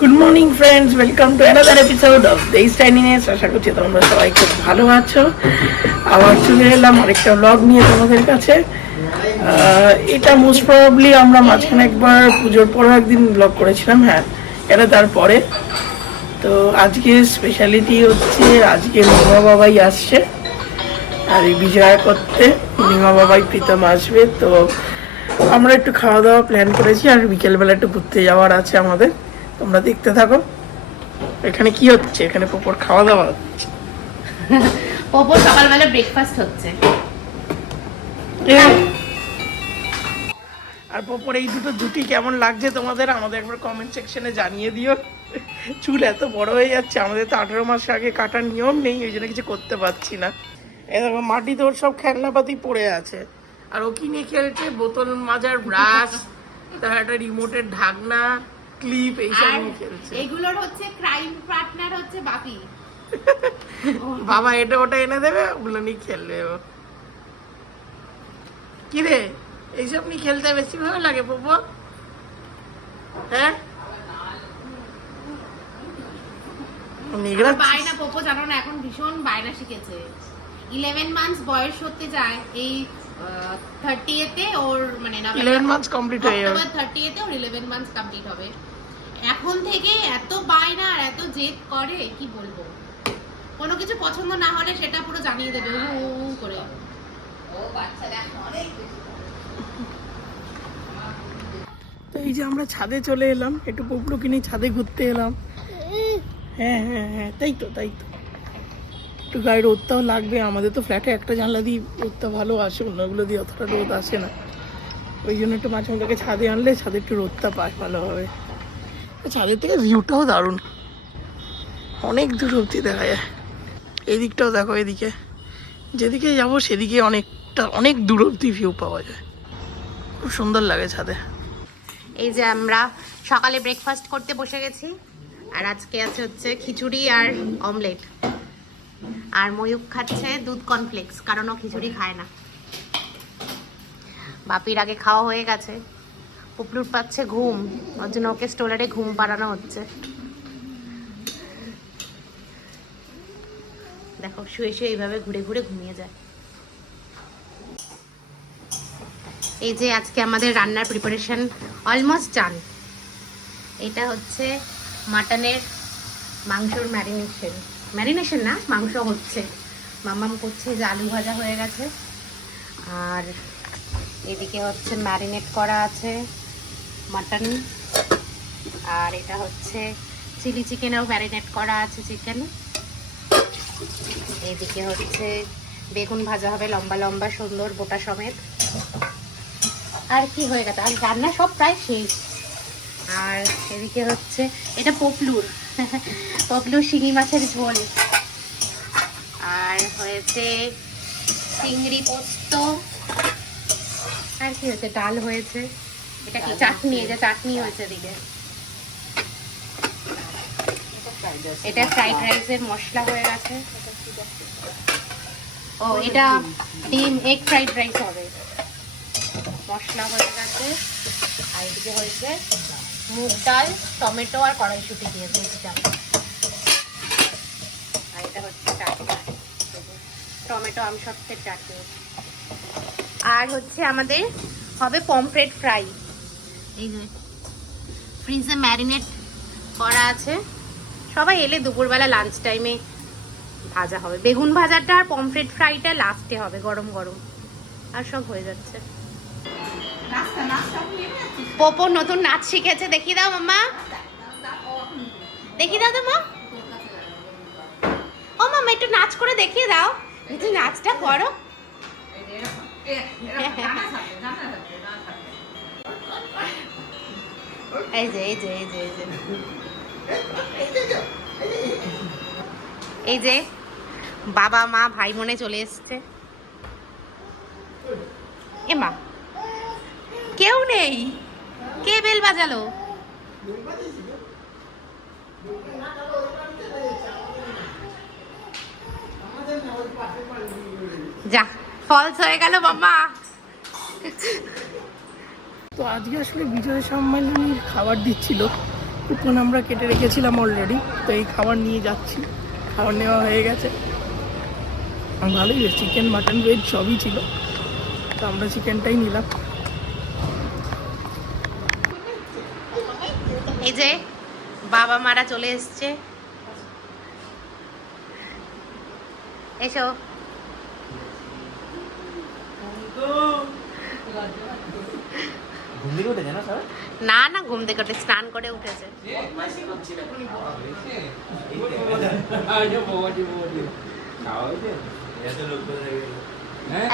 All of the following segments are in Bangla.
Good morning friends, welcome to another episode of days tininess. আশা করছি তোমরা সবাই খুব ভালো আছো। আবার চলে এলাম আরেকটা ব্লগ নিয়ে তোমাদের কাছে। এটা মোস্ট প্রবাবলি আমরা মাঝখানে একবার পুজোর পর একদিন ব্লগ করেছিলাম, হ্যাঁ এটা তারপরে। তো আজকে স্পেশালিটি হচ্ছে আজকে নিমা বাবাই আসছে আর এই বিজয়া করতে। নিমা বাবাই প্রীতম আসবে, তো আমরা একটু খাওয়া দাওয়া প্ল্যান করেছি আর বিকেলবেলা একটু ঘুরতে যাওয়ার আছে আমাদের। তোমরা দেখতে থাকো এখানে কি হচ্ছে। এখানে পোপোর খাওয়া দাওয়া হচ্ছে। পোপোর সকালবেলা ব্রেকফাস্ট হচ্ছে। আর পোপোর এই দুটো জুটি কেমন লাগছে তোমাদের আমাদের একবার কমেন্ট সেকশনে জানিয়ে দিও। চুল এত বড় হয়ে যাচ্ছে, আমাদের তো 18 মাস আগে কাটার নিয়ম নেই, ওই জন্য কিছু করতে পারছি না। এই দেখো মাটিতে ওর সব খেলনাপাতি পড়ে আছে, আর ও কি নিয়ে খেলছে? বোতল মাজার ব্রাশ, তার একটা রিমোটের ঢাকনা, ক্লিপ, এইসব নিয়ে খেলছে। এগুলোর হচ্ছে ক্রাইম পার্টনার হচ্ছে বাপি। বাবা এটা ওটা এনে দেবে, ওগুলো নিয়ে খেলবে ও। কি রে, এইসব নিয়ে খেলতে বেশি ভালো লাগে পোপো? হ্যাঁ বায়না পোপো জানো না, এখন ভীষণ বায়না শিখেছে। 11 মান্থস বয়স হতে যায় এই 30 তে ওর, মানে 11 মান্থস কমপ্লিট হয়ে যাবে। 30 তে ওর 11 মান্থস কমপ্লিট হবে। এখন থেকে এত বায়না আর এত জেদ করে কি বলবো। কোনো কিছু পছন্দ না হলে সেটা পুরো জানিয়ে দেবে করে। ও বাচ্চারা অনেক বেশি। তো এই যে আমরা ছাদে চলে এলাম, একটু পোপড়োকে নিয়ে ছাদে ঘুরতে এলাম। হ্যাঁ হ্যাঁ হ্যাঁ, তাই তো তাই তো। একটু গায়ে রোদটাও লাগবে, আমাদের তো ফ্ল্যাটে একটা জানলা দিয়ে রোদটা ভালো আসে, অন্যগুলো দিয়ে অতটা রোদ আসে না। ওই জন্য একটু মাঝে মাঝে ছাদে আনলে ছাদে একটু রোদটা পায় ভালোভাবে। ছাদের থেকে ভিউটাও দারুণ, অনেক দূর অব্দি দেখা যায়। এদিকটাও দেখো, এদিকে যেদিকে যাবো সেদিকে অনেক দূর অব্দি ভিউ পাওয়া যায়, খুব সুন্দর লাগে ছাদে। এই যে আমরা সকালে ব্রেকফাস্ট করতে বসে গেছি, আর আজকে আছে হচ্ছে খিচুড়ি আর অমলেট। আর ময়ূক খাচ্ছে দুধ কর্নফ্লেক্স, কারণ ও খিচুড়ি খায় না। বাপির আগে খাওয়া হয়ে গেছে, পুপলুর পাচ্ছে ঘুম, ওর জন্য ওকে স্টোলারে ঘুম পাড়ানো হচ্ছে। দেখো শুয়ে শুয়ে এইভাবে ঘুরে ঘুরে ঘুমিয়ে যায়। এই যে আজকে আমাদের রান্নার প্রিপারেশন অলমোস্ট ডান। এটা হচ্ছে মাটনের মাংসর ম্যারিনেশন না, মাংস হচ্ছে, মামাম করছে। যে আলু ভাজা হয়ে গেছে, আর এদিকে হচ্ছে ম্যারিনেট করা আছে মাটন, আর এটা হচ্ছে চিলি চিকেনেও ম্যারিনেট করা আছে চিকেন। এইদিকে হচ্ছে বেগুন ভাজা হবে লম্বা লম্বা সুন্দর বোটা সমেত। আর কি হয়ে গেছে, আর রান্না সব প্রায় শেষ। আর এদিকে হচ্ছে এটা পপলুর শিঙি মাছের ঝোল, আর হয়েছে চিংড়ি পোস্ত, আর কি হয়েছে, ডাল হয়েছে। এটা কি চাটনি, এটা চাটনি হয়েছে এদিকে। এটা ফ্রাইড রাইসের মশলা হয়ে গেছে। ও এটা ডিম এগ ফ্রাইড রাইস হবে, মশলা হয়ে গেছে। আর এদিকে হয়েছে মুগ ডাল, টমেটো আর কড়াইশুঁটি দিয়ে ভেজে ডাল। আর এটা হচ্ছে চাটনি, টমেটো আমসত্ত্বের চাটনি। আর হচ্ছে আমাদের হবে পমফ্রেট ফ্রাই। এই যে ফ্রিজে ম্যারিনেট করা আছে, সবাই এলে দুপুরবেলা লাঞ্চ টাইমে ভাজা হবে। বেগুন ভাজাটা আর পমফ্রেট ফ্রাইটা লাস্টে হবে গরম গরম। আর সব হয়ে যাচ্ছে। পোপো নতুন নাচ শিখেছে, দেখিয়ে দাও মাম্মা, দেখিয়ে দাও তো মা। ও মাম্মা একটু নাচ করে দেখিয়ে দাও, একটু নাচটা করো। এই যে এই যে এই যে এই যে এই যে বাবা মা ভাই বোনে চলে এসছে। এ মা কেউ নেই, কে বেল বাজালো? যা ফলস হয়ে গেল মামা। তো আজকে আসলে বিজয় সম্মেলনী খাবার দিচ্ছিল, কুপন আমরা কেটে রেখেছিলাম অলরেডি, তো এই খাবার নিয়ে যাচ্ছি। খাবার নেওয়া হয়ে গেছে। ভালোই বেশ, চিকেন মাটন ভেজ সবই ছিল, তো আমরা চিকেনটাই নিলাম। এই যে বাবা মারা চলে এসছে, এসো। না না, ঘুম থেকে উঠে স্নান করে উঠেছে।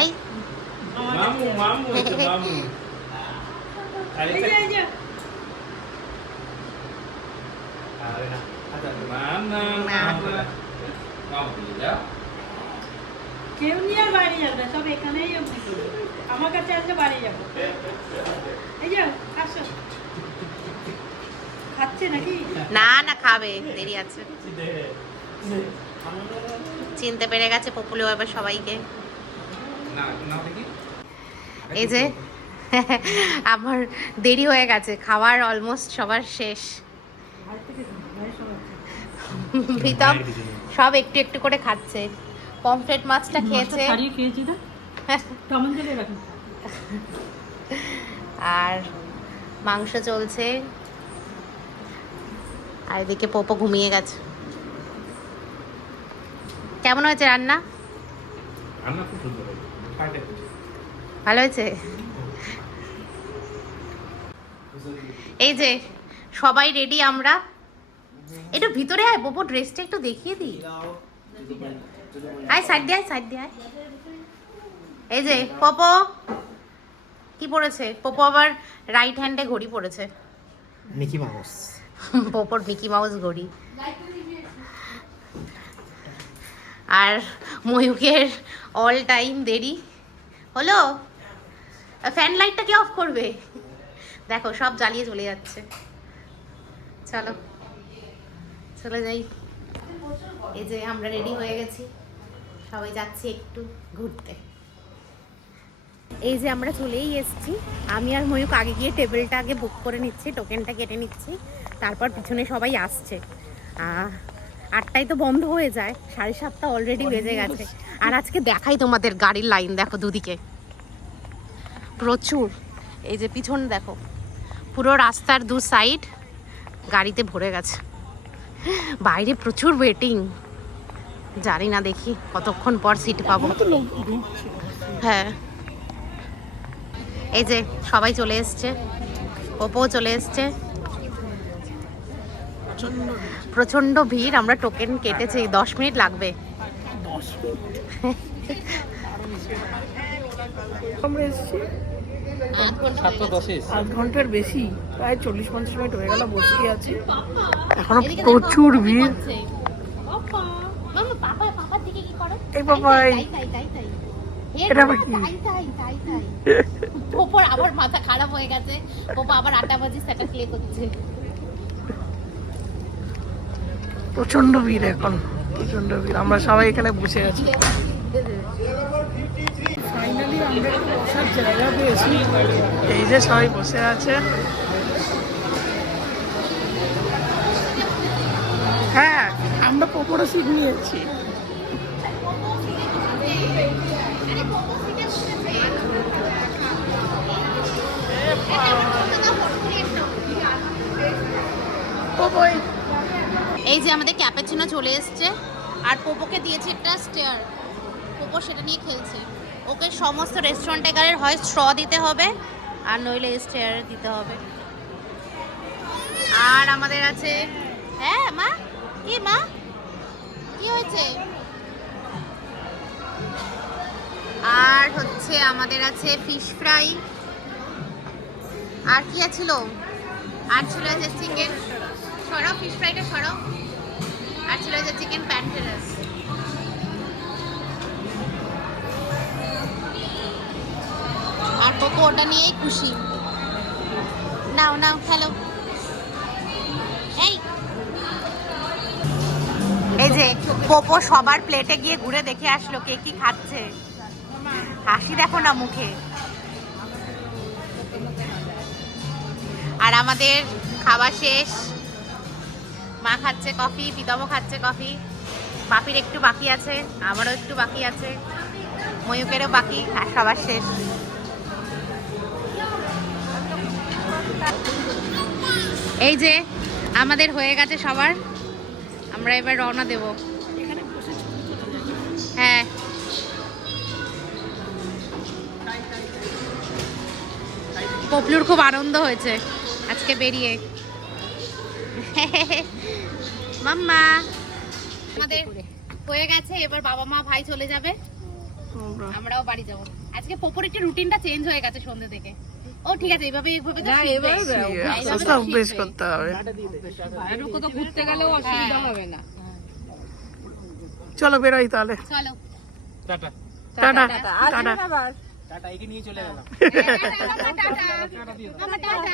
এই কেউ নিয়ে আর বাইরে যাবে না, সব এখানেই অবধি করবে। আমার কাছে আসলে বাইরে যাবো। এই যাও, আসো। খাচ্ছে নাকি? না না, খাবে, দেরি আছে। চিনতে পেরে গেছে পপুলো এবার সবাইকে। এই যে আমার দেরি হয়ে গেছে, খাবার অলমোস্ট সবার শেষ। প্রীতম সব একটু একটু করে খাচ্ছে। পমফ্রেট মাছটা খেয়েছে, ছাড়িয়ে খেয়েছি না? কেমন দিলে রাখুন। আর মাংস চলছে, আর এদিকে পপো ঘুমিয়ে গেছে। কেমন হয়েছে রান্না? ভালো হয়েছে। এই যে সবাই রেডি আমরা। একটু ভিতরে আয় পপো, ড্রেসটা একটু দেখিয়ে দিই। আয় সাইড দিয়ে, আয় সাইড দিয়ে আয়। এই যে পপো কি পড়েছে? পপো আবার রাইট হ্যান্ডে ঘড়ি পড়েছে, মিকি মাউস। পপোর মিকি মাউস ঘড়ি। আর ময়ূকের অল টাইম দেরি হলো। ফ্যান লাইটটা কে অফ করবে? দেখো সব জ্বালিয়ে চলে যাচ্ছে। চলো চলে যাই। এই যে আমরা রেডি হয়ে গেছি, সবাই যাচ্ছি একটু ঘুরতে। এই যে আমরা চলেই এসেছি। আমি আর ময়ূক আগে গিয়ে টেবিলটা আগে বুক করে নিচ্ছি, টোকেনটা কেটে নিচ্ছি, তারপর পিছনে সবাই আসছে। 8টায় তো বন্ধ হয়ে যায়, 7:30 অলরেডি বেজে গেছে। আর আজকে দেখাই তোমাদের গাড়ির লাইন, দেখো দুদিকে প্রচুর। এই যে পিছন দেখো, পুরো রাস্তার দু সাইড গাড়িতে ভরে গেছে। বাইরে প্রচুর ওয়েটিং, জানি না দেখি কতক্ষণ পর সিট পাবো। হ্যাঁ এই যে সবাই চলে এসছে, পপো চলে এসছে। প্রচন্ড ভিড়। আমরা টোকেন কেটেছি, 10 মিনিট লাগবে। আমরা এসেছি 8 ঘন্টার বেশি, প্রায় 40-50 মিনিট হয়ে গেল বসেই আছি, এখনো প্রচুর ভিড়। এই বাবাই, এটা আবার কি? পপোর আবার মাথা খারাপ হয়ে গেছে, পপো আবার 8টা বাজে সেটা প্লে করছে। প্রচন্ড ভিড় এখন, প্রচন্ড ভিড়। আমরা সবাই এখানে বসে আছি। ফাইনালি আমরা একটু বসার জায়গা পেয়েছি। এই যে সবাই বসে আছে। হ্যাঁ, আমরা পপোরা সিট নিয়েছি। এই যে আমাদের ক্যাপাচিনো চলে এসছে, আর পোপোকে দিয়েছে একটা স্টেয়ার। পোপো সেটা নিয়ে খেলছে। ওকে সমস্ত রেস্টুরেন্টে গেলে হয় স্ট্র দিতে হবে, আর নইলে স্টেয়ার দিতে হবে। আর আমাদের আছে, হ্যাঁ মা, কি মা, কি হয়েছে? আর হচ্ছে আমাদের আছে ফিশ ফ্রাই, আর কি ছিল? আর ছিল যে চিকেন, সরাও ফিশ ফ্রাইটা সরাও। আর ছিল যে চিকেন প্যান্টেরাস। আর পোপো ওটা নিয়েই খুশি। নাও নাও হ্যালো। এই যে পোপো সবার প্লেটে গিয়ে ঘুরে দেখে আসলো কে কি খাচ্ছে। হাসি দেখো না মুখে। আর আমাদের খাওয়া শেষ, মা খাচ্ছে কফি, পিতামও খাচ্ছে কফি, বাপির একটু বাকি আছে, আমারও একটু বাকি আছে, ময়ূকেরও বাকি, আর সবার শেষ। এই যে আমাদের হয়ে গেছে সবার, আমরা এবার রওনা দেব। হ্যাঁ পপলুর খুব আনন্দ হয়েছে আজকে বেরিয়ে। মাম্মা আমাদের হয়ে গেছে, এবার বাবা মা ভাই চলে যাবে, আমরাও বাড়ি যাব। আজকে পপুর একটু রুটিনটা চেঞ্জ হয়ে গেছে সন্ধ্যে থেকে। ও ঠিক আছে, এইভাবে এইভাবে তো শিখবে। অভ্যেস করতে হবে। কোথাও ঘুরতে গেলেও অসুবিধা হবে না। চলো বেরোই তাহলে। চলো টাটা টাটা আসবেন টাটা আবার। টাটা একে নিয়ে চলে গেলাম টাটা।